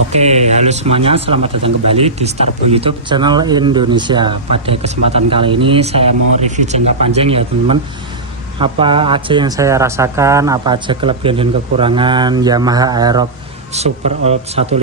Oke, halo semuanya, selamat datang kembali di Starbo YouTube channel Indonesia. Pada kesempatan kali ini saya mau review jangka panjang ya teman-teman. Apa aja yang saya rasakan, apa aja kelebihan dan kekurangan Yamaha Aerox Super Old 155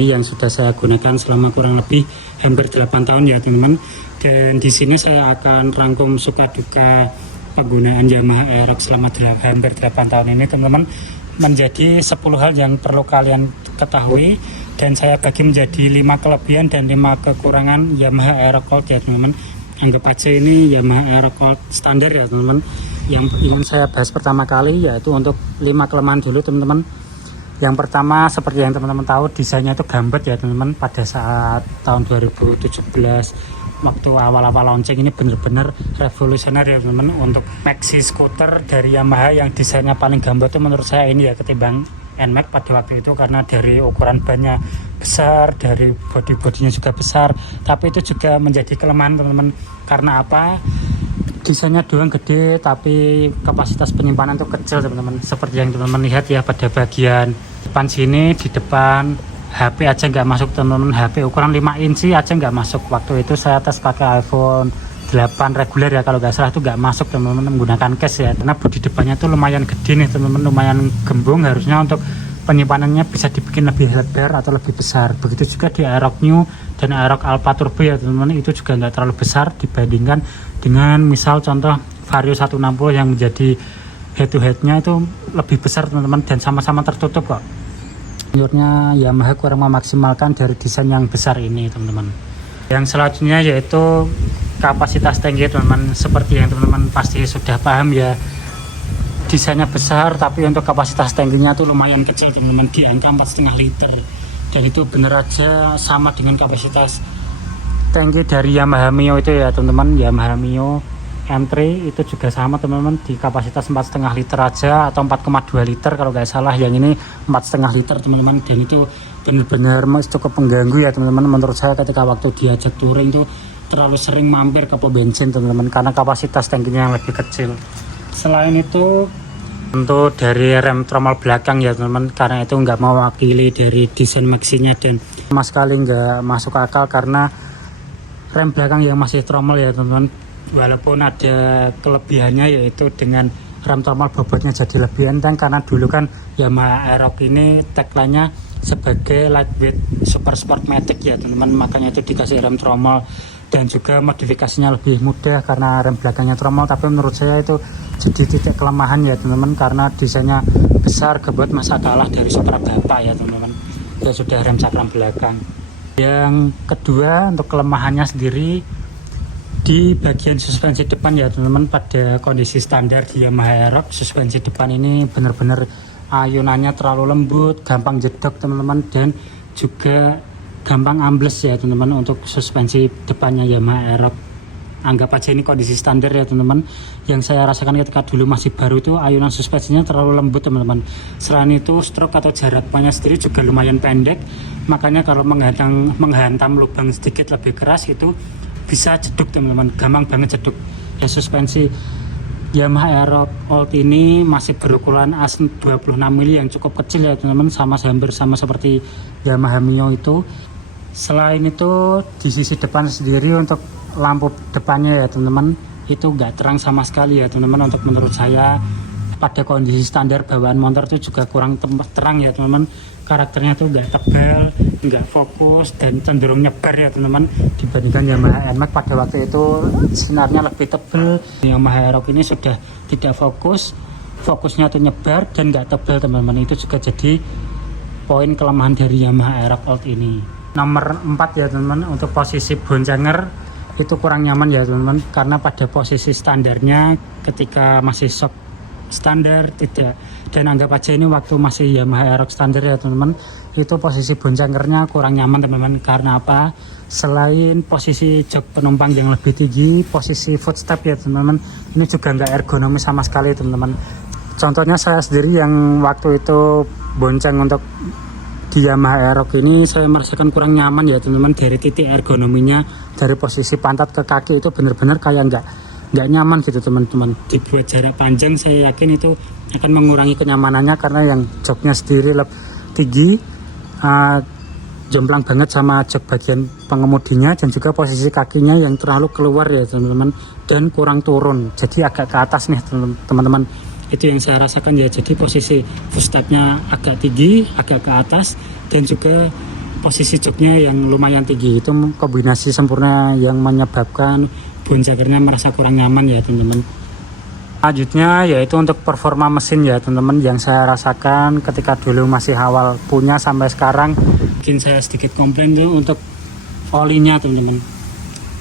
ini yang sudah saya gunakan selama kurang lebih hampir 8 tahun ya teman-teman. Dan di sini saya akan rangkum suka duka penggunaan Yamaha Aerox selama hampir 8 tahun ini teman-teman, menjadi 10 hal yang perlu kalian ketahui, dan saya bagi menjadi 5 kelebihan dan 5 kekurangan Yamaha Aerox Old ya teman-teman. Anggap aja ini Yamaha Aerox Old standar ya teman-teman. Yang ingin saya bahas pertama kali yaitu untuk 5 kelemahan dulu teman-teman. Yang pertama, seperti yang teman-teman tahu, desainnya itu gambat ya teman-teman. Pada saat tahun 2017 waktu awal-awal launching ini benar-benar revolusioner ya teman-teman untuk maxi scooter dari Yamaha yang desainnya paling gambar itu menurut saya ini ya, ketimbang NMAX pada waktu itu, karena dari ukuran bannya besar, dari bodinya juga besar, tapi itu juga menjadi kelemahan teman-teman. Karena apa? Desainnya doang gede tapi kapasitas penyimpanan itu kecil teman-teman. Seperti yang teman-teman lihat ya, pada bagian depan sini, di depan HP aja nggak masuk teman-teman. HP ukuran 5 inci aja nggak masuk. Waktu itu saya tes pakai iPhone 8 reguler ya kalau nggak salah, itu nggak masuk teman-teman, menggunakan case ya, karena bodi depannya tuh lumayan gede nih teman-teman, lumayan gembung. Harusnya untuk penyimpanannya bisa dibikin lebih lebar atau lebih besar. Begitu juga di Aerox New dan Aerox Alpha Turbo ya teman-teman, itu juga nggak terlalu besar dibandingkan dengan misal contoh Vario 160 yang menjadi head to headnya itu lebih besar teman-teman, dan sama-sama tertutup kok. Menurutnya Yamaha kurang memaksimalkan dari desain yang besar ini teman-teman. Yang selanjutnya yaitu kapasitas tangki teman-teman. Seperti yang teman-teman pasti sudah paham ya, desainnya besar tapi untuk kapasitas tangkinya tuh lumayan kecil teman-teman, di angka 4,5 liter. Dan itu bener aja sama dengan kapasitas tangki dari Yamaha Mio itu ya teman-teman. Yamaha Mio M3 itu juga sama teman-teman, di kapasitas 4,5 liter aja atau 4,2 liter kalau nggak salah. Yang ini 4,5 liter teman-teman, dan itu benar-benar cukup mengganggu ya teman-teman. Menurut saya ketika waktu diajak touring itu terlalu sering mampir ke pom bensin teman-teman, karena kapasitas tangkinya yang lebih kecil. Selain itu tentu dari rem tromol belakang ya teman-teman, karena itu nggak mewakili dari desain maxinya dan sama sekali nggak masuk akal, karena rem belakang yang masih tromol ya teman-teman. Walaupun ada kelebihannya yaitu dengan rem tromol bobotnya jadi lebih enteng, karena dulu kan Yamaha Aerox ini tagline-nya sebagai lightweight super sport matic ya teman-teman, makanya itu dikasih rem tromol. Dan juga modifikasinya lebih mudah karena rem belakangnya tromol, tapi menurut saya itu jadi titik kelemahan ya teman-teman, karena desainnya besar gebot masa kalah dari Supra Bapak ya teman-teman, ya sudah rem cakram belakang. Yang kedua, untuk kelemahannya sendiri di bagian suspensi depan ya teman-teman. Pada kondisi standar di Yamaha Aerox, suspensi depan ini benar-benar ayunannya terlalu lembut, gampang jedok teman-teman, dan juga gampang ambles ya teman-teman untuk suspensi depannya Yamaha Aerox. Anggap aja ini kondisi standar ya teman-teman. Yang saya rasakan ketika dulu masih baru itu ayunan suspensinya terlalu lembut teman-teman. Selain itu stroke atau jarak pannya sendiri juga lumayan pendek, makanya kalau menghantam lubang sedikit lebih keras itu bisa jeduk teman-teman, gampang banget jeduk. Ya, suspensi Yamaha Aerox Old ini masih berukuran as 26 mili yang cukup kecil ya teman-teman, hampir sama seperti Yamaha Mio itu. Selain itu di sisi depan sendiri untuk lampu depannya ya teman-teman, itu enggak terang sama sekali ya teman-teman. Untuk menurut saya pada kondisi standar bawaan motor itu juga kurang terang ya teman-teman. Karakternya tuh enggak tebal, enggak fokus, dan cenderung nyebar ya teman-teman, dibandingkan Yamaha NMAX pada waktu itu sinarnya lebih tebal. Yamaha Aerox ini sudah tidak fokusnya tuh nyebar dan enggak tebal teman-teman. Itu juga jadi poin kelemahan dari Yamaha Aerox Old ini. Nomor 4 ya teman-teman, untuk posisi boncanger itu kurang nyaman ya teman-teman, karena pada posisi standarnya ketika masih shock standar tidak, dan anggap aja ini waktu masih Yamaha Aerox standar ya teman-teman, itu posisi boncangernya kurang nyaman teman-teman. Karena apa? Selain posisi jok penumpang yang lebih tinggi, posisi footstep ya teman-teman, ini juga nggak ergonomis sama sekali teman-teman. Contohnya saya sendiri yang waktu itu bonceng untuk di Yamaha Aerox ini, saya merasakan kurang nyaman ya teman-teman. Dari titik ergonominya, dari posisi pantat ke kaki itu benar-benar kayak nggak nyaman gitu teman-teman. Dibuat jarak panjang, saya yakin itu akan mengurangi kenyamanannya, karena yang joknya sendiri lebih tinggi, jomplang banget sama jok bagian pengemudinya, dan juga posisi kakinya yang terlalu keluar ya teman-teman, dan kurang turun, jadi agak ke atas nih teman-teman. Itu yang saya rasakan ya, jadi posisi footstepnya agak tinggi, agak ke atas, dan juga posisi joknya yang lumayan tinggi. Itu kombinasi sempurna yang menyebabkan bonjagernya merasa kurang nyaman ya teman-teman. Selanjutnya yaitu untuk performa mesin ya teman-teman, yang saya rasakan ketika dulu masih awal punya sampai sekarang, bikin saya sedikit komplain tuh untuk olinya teman-teman.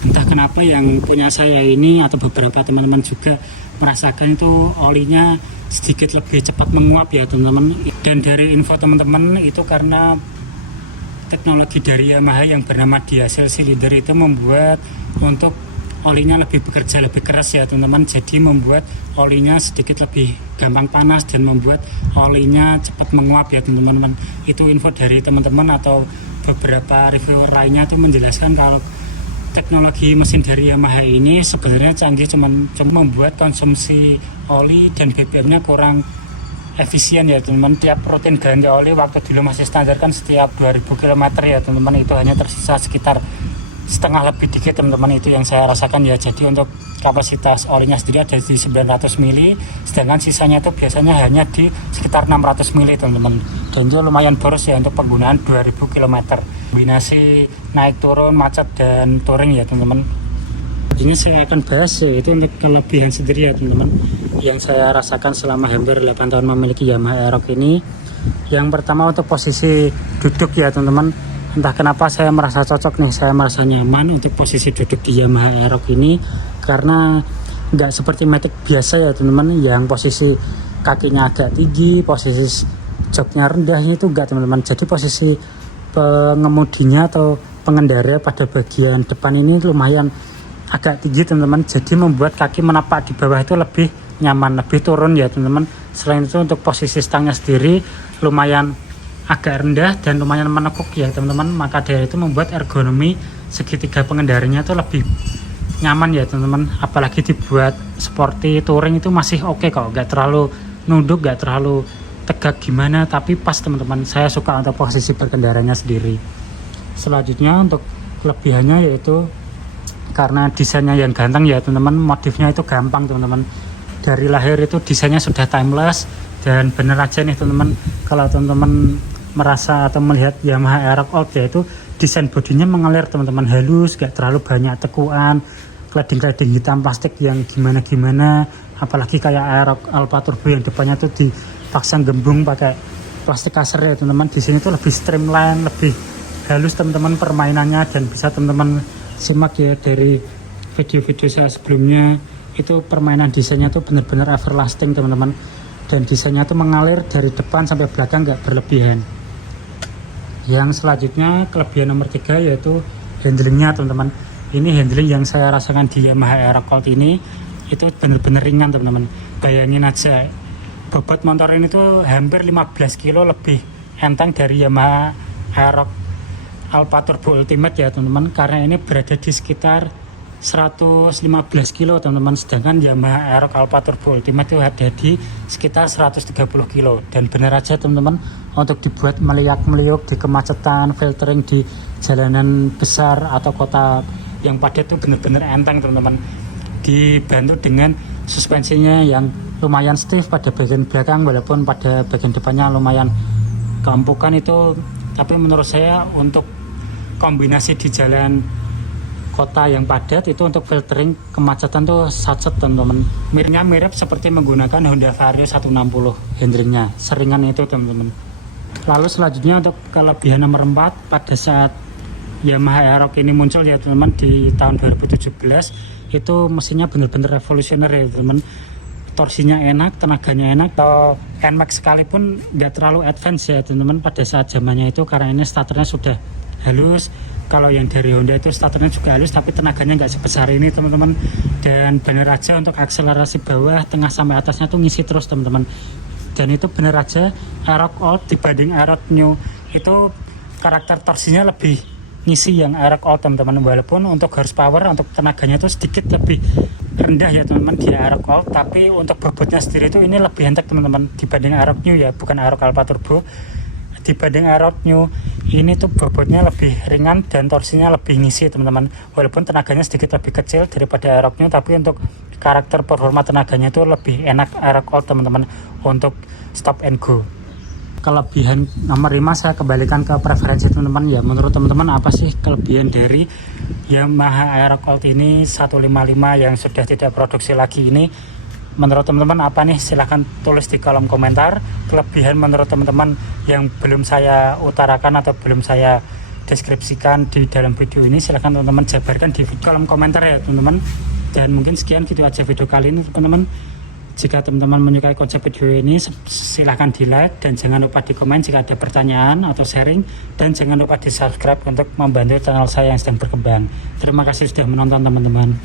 Entah kenapa yang punya saya ini atau beberapa teman-teman juga merasakan itu olinya sedikit lebih cepat menguap ya teman-teman. Dan dari info teman-teman itu karena teknologi dari Yamaha yang bernama diesel cylinder itu membuat untuk olinya lebih bekerja lebih keras ya teman-teman, jadi membuat olinya sedikit lebih gampang panas dan membuat olinya cepat menguap ya teman-teman. Itu info dari teman-teman atau beberapa reviewer lainnya itu menjelaskan kalau teknologi mesin dari Yamaha ini sebenarnya canggih, cuma membuat konsumsi oli dan BBM-nya kurang efisien ya teman-teman. Tiap rutin ganti oli waktu dulu masih standar kan setiap 2000 km ya teman-teman, itu hanya tersisa sekitar setengah lebih dikit teman-teman. Itu yang saya rasakan ya, jadi untuk kapasitas olinya sendiri ada di 900 mili, sedangkan sisanya itu biasanya hanya di sekitar 600 mili teman-teman, dan itu lumayan boros ya untuk penggunaan 2000 km. Kombinasi naik turun, macet dan touring ya teman-teman. Ini saya akan bahas yaitu untuk kelebihan sendiri ya teman-teman, yang saya rasakan selama hampir 8 tahun memiliki Yamaha Aerox ini. Yang pertama untuk posisi duduk ya teman-teman, entah kenapa saya merasa cocok nih, saya merasa nyaman untuk posisi duduk di Yamaha Aerox ini, karena nggak seperti Matic biasa ya teman-teman, yang posisi kakinya agak tinggi, posisi joknya rendahnya itu enggak teman-teman. Jadi posisi pengemudinya atau pengendara pada bagian depan ini lumayan agak tinggi teman-teman, jadi membuat kaki menapak di bawah itu lebih nyaman, lebih turun ya teman-teman. Selain itu untuk posisi stangnya sendiri lumayan agak rendah dan lumayan menekuk ya teman-teman, maka dari itu membuat ergonomi segitiga pengendaranya itu lebih nyaman ya teman-teman. Apalagi dibuat sporty touring itu masih oke kok, gak terlalu nunduk, gak terlalu tegak gimana, tapi pas teman-teman. Saya suka untuk posisi berkendaranya sendiri. Selanjutnya untuk kelebihannya yaitu karena desainnya yang ganteng ya teman-teman, modifnya itu gampang teman-teman. Dari lahir itu desainnya sudah timeless, dan bener aja nih teman-teman, kalau teman-teman merasa atau melihat Yamaha Aerox Old, yaitu desain bodinya mengalir teman-teman, halus, gak terlalu banyak tekuan, cladding hitam plastik yang gimana-gimana. Apalagi kayak Aerox Alpha Turbo yang depannya tuh dipaksa gembung pakai plastik kasar ya teman-teman. Di sini tuh lebih streamline, lebih halus teman-teman permainannya, dan bisa teman-teman simak ya dari video-video saya sebelumnya, itu permainan desainnya tuh bener-bener everlasting teman-teman, dan desainnya tuh mengalir dari depan sampai belakang, gak berlebihan. Yang selanjutnya kelebihan nomor 3 yaitu handlingnya teman-teman. Ini handling yang saya rasakan di Yamaha Aerox Old ini itu bener-bener ringan teman-teman. Bayangin aja, bobot motor ini tuh hampir 15 kilo lebih enteng dari Yamaha Aerox Alpha Turbo Ultimate ya teman-teman, karena ini berada di sekitar 115 kilo teman-teman, sedangkan Yamaha Aerox Alpha Turbo Ultimate itu ada di sekitar 130 kilo. Dan bener aja teman-teman, untuk dibuat meliuk-meliuk di kemacetan, filtering di jalanan besar atau kota yang padat itu bener-bener enteng teman-teman. Dibantu dengan suspensinya yang lumayan stiff pada bagian belakang, walaupun pada bagian depannya lumayan keempukan itu, tapi menurut saya untuk kombinasi di jalan kota yang padat itu untuk filtering kemacetan tuh satset teman-teman. Mirip seperti menggunakan Honda Vario 160 handlingnya, seringan itu teman-teman. Lalu selanjutnya untuk kelebihan nomor 4, pada saat Yamaha Aerox ini muncul ya teman-teman di tahun 2017, itu mesinnya benar-benar revolusioner ya teman-teman. Torsinya enak, tenaganya enak, atau NMAX sekalipun nggak terlalu advance ya teman-teman pada saat zamannya itu, karena ini starternya sudah halus. Kalau yang dari Honda itu starternya juga halus, tapi tenaganya nggak sebesar ini teman-teman. Dan bener aja untuk akselerasi bawah, tengah sampai atasnya tuh ngisi terus teman-teman. Dan itu bener aja Aerox Old dibanding Aerox New itu karakter torsinya lebih ngisi yang Aerox Old teman-teman, walaupun untuk horsepower, untuk tenaganya itu sedikit lebih rendah ya teman-teman di Aerox Old, tapi untuk bobotnya sendiri itu ini lebih enteng teman-teman dibanding Aerox New ya, bukan Aerox Alpha Turbo. Dibanding Aerox New ini tuh bobotnya lebih ringan dan torsinya lebih ngisi teman-teman, walaupun tenaganya sedikit lebih kecil daripada Aerox New, tapi untuk karakter performa tenaganya itu lebih enak Aerox Old teman-teman untuk stop and go. Kelebihan nomor 5 saya kembalikan ke preferensi teman-teman ya. Menurut teman-teman apa sih kelebihan dari Yamaha Aerox Old ini 155 yang sudah tidak produksi lagi ini? Menurut teman-teman apa nih? Silahkan tulis di kolom komentar. Kelebihan menurut teman-teman yang belum saya utarakan atau belum saya deskripsikan di dalam video ini, silahkan teman-teman jabarkan di kolom komentar ya teman-teman. Dan mungkin sekian video aja video kali ini teman-teman. Jika teman-teman menyukai konsep video ini, silahkan di like dan jangan lupa di komen jika ada pertanyaan atau sharing, dan jangan lupa di subscribe untuk membantu channel saya yang sedang berkembang. Terima kasih sudah menonton teman-teman.